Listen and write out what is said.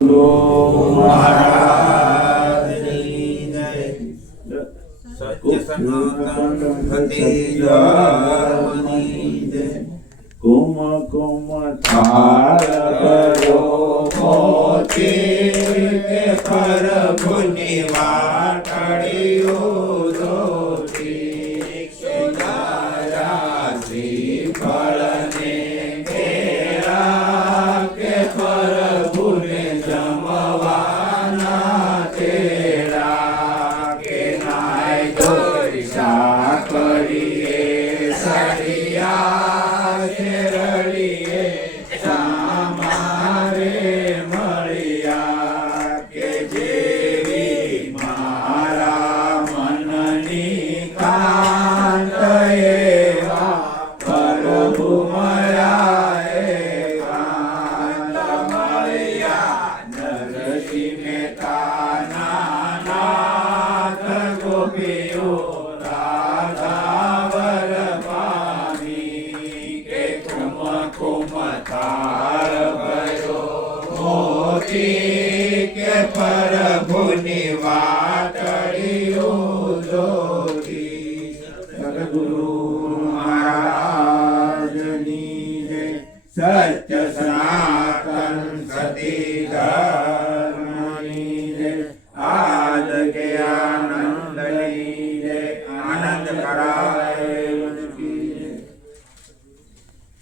महाराजनी जय। सत्य सनातन भक्ति जय। कुम कुम थार करो मोती के प्रभु निवाटड़ियो ज्योति राशि फल ने घेरा के प्रभु ने जमवाना तेरा के नाय दोषा करिए सरिया रड़िए सामारे मळिया के जेवी मारा मननी कांत एवा प्रभु मया कांत मळिया नरसी मेता नाथ गोपियो राधा कुमतार भयो मोती के प्रभु निवाटड़ियो ज्योति। सद्गुरु महाराजनी जय। सत्य